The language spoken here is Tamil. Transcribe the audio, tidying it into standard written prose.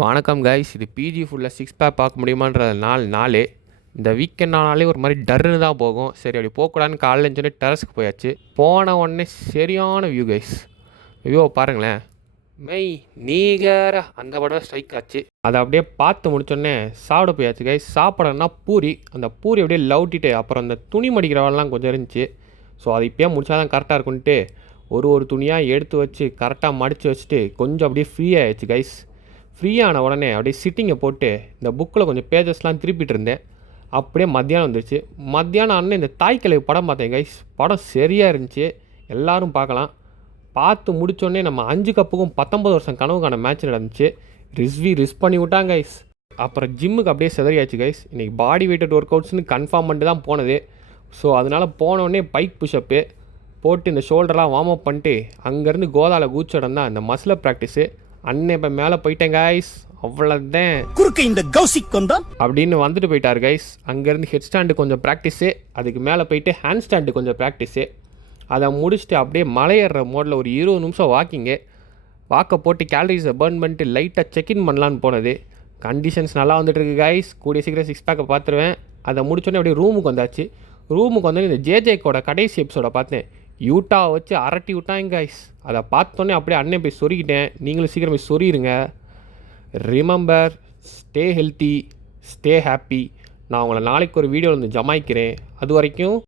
வணக்கம் கைஸ். இது பிஜி ஃபுல்லாக சிக்ஸ் பேக் பார்க்க முடியுமான்ற நாளே இந்த வீக்கெண்ட் ஆனாலே ஒரு மாதிரி டர்னு தான் போகும். சரி அப்படி போகக்கூடாதுன்னு காலையில் இருந்துச்சுன்னு டெரஸ்க்கு போயாச்சு. போன உடனே சரியான வியூ கைஸ். வியூவை பாருங்களேன், மெய் நீகர அந்த படம் ஸ்ட்ரைக் ஆச்சு. அதை அப்படியே பார்த்து முடிச்சோடனே சாப்பிட போயாச்சு கைஸ். சாப்பிடணும்னா பூரி, அந்த பூரி அப்படியே லவுட்டிட்டு அப்புறம் அந்த துணி மடிக்கிறவெல்லாம் கொஞ்சம் இருந்துச்சு. ஸோ அது இப்போயே முடிச்சா தான் கரெக்டாக இருக்குன்ட்டு ஒரு துணியாக எடுத்து வச்சு கரெக்டாக மடித்து வச்சுட்டு கொஞ்சம் அப்படியே ஃப்ரீ ஆகிடுச்சு கைஸ். ஃப்ரீயான உடனே அப்படியே சிட்டிங்கை போட்டு இந்த புக்கில் கொஞ்சம் பேஜஸ்லாம் திருப்பிட்டு இருந்தேன். அப்படியே மத்தியானம் வந்துருச்சு. மத்தியானம் அண்ணன் இந்த தாய்க்கிழவி படம் பார்த்தேன் கைஸ். படம் சரியாக இருந்துச்சு, எல்லோரும் பார்க்கலாம். பார்த்து முடித்தோடனே நம்ம 5 கப்புக்கும் 19 வருஷம் கனவுக்கான மேட்ச் நடந்துச்சு. ரிஸ் பண்ணி விட்டாங்க கைஸ். அப்புறம் ஜிம்முக்கு அப்படியே செதறியாச்சு கைஸ். இன்றைக்கி பாடி வெயிட்டட் ஒர்க் அவுட்ஸ்னு கன்ஃபார்ம் பண்ணிட்டு தான் போனது. ஸோ அதனால் போனோடனே பைக் புஷ்அப்பு போட்டு இந்த ஷோல்டர்லாம் வார்ம் அப் பண்ணிட்டு அங்கேருந்து கோதாவில் கூச்சடம் தான் இந்த மசில் ப்ராக்டிஸு. அண்ணன் இப்போ மேலே போயிட்டேன் கைஸ், அவ்வளோதான் குறுக்க இந்த கௌசிக் வந்தான் அப்படின்னு வந்துட்டு போயிட்டார் கைஸ். அங்கேருந்து ஹெட் ஸ்டாண்டு கொஞ்சம் ப்ராக்டிஸு, அதுக்கு மேலே போயிட்டு ஹேண்ட் ஸ்டாண்டு கொஞ்சம் ப்ராக்டிஸு. அதை முடிச்சுட்டு அப்படியே மலையேற மோடில் ஒரு 20 நிமிஷம் வாக்கை போட்டு கேலரிஸை பர்ன் பண்ணிட்டு லைட்டாக செக்இன் பண்ணலான்னு போனது. கண்டிஷன்ஸ் நல்லா வந்துட்டுருக்கு கைஸ். கூடிய சீக்கிரம் சிக்ஸ் பேக்கை பார்த்துருவேன். அதை முடிச்சோடனே அப்படியே ரூமுக்கு வந்தாச்சு. ரூமுக்கு வந்து இந்த ஜேஜேக்கோட கடைசி எபிசோட பார்த்தேன். யூட்டாவை வச்சு அரட்டி விட்டாங்க கைஸ். அதை பார்த்தோன்னே அப்படியே அண்ணன் போய் சொருகிட்டேன். நீங்களும் சீக்கிரம் போய் சொருகிருங்க. Remember, stay healthy, stay happy. நான் உங்களை நாளைக்கு ஒரு வீடியோவில் வந்து ஜமாய்க்கிறேன். அது வரைக்கும்